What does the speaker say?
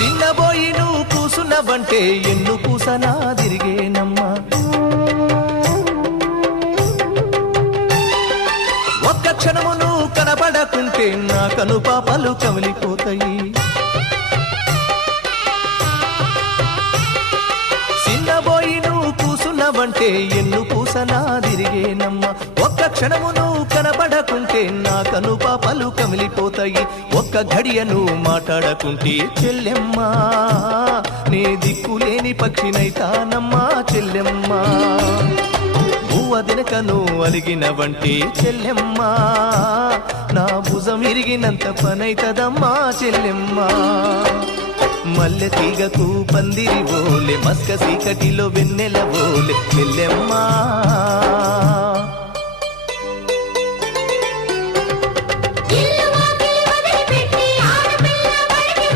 చిన్నబోయి నువ్వు కూసున్నవంటే ఎన్ను కూసనా తిరిగేనమ్మా ఒక్క క్షణము నువ్వు కనబడకుంటే నా కను పాపలు కమిలిపోతాయి చిన్నబోయి నువ్వు కూసున్నవంటే ఎన్ను కూసనా తిరిగేనమ్మా ఒక్క క్షణము నువ్వు కనబడకుంటే నా కను పాపలు కమిలిపోతాయి ఒక్క గడియ నువ్వు మాట్లాడకుంటే చెల్లెమ్మా నే దిక్కులేని పక్షినైతానమ్మా చెల్లెమ్మా భూవదినక నువ్వు అలిగినవంటే చెల్లెమ్మా నా భుజం ఇరిగినంత పనైతదమ్మా చెల్లెమ్మా మల్లె తీగకు పందిరి ఓలే మస్క సీకటిలో వెన్నెల ఓలే చెల్లెమ్మా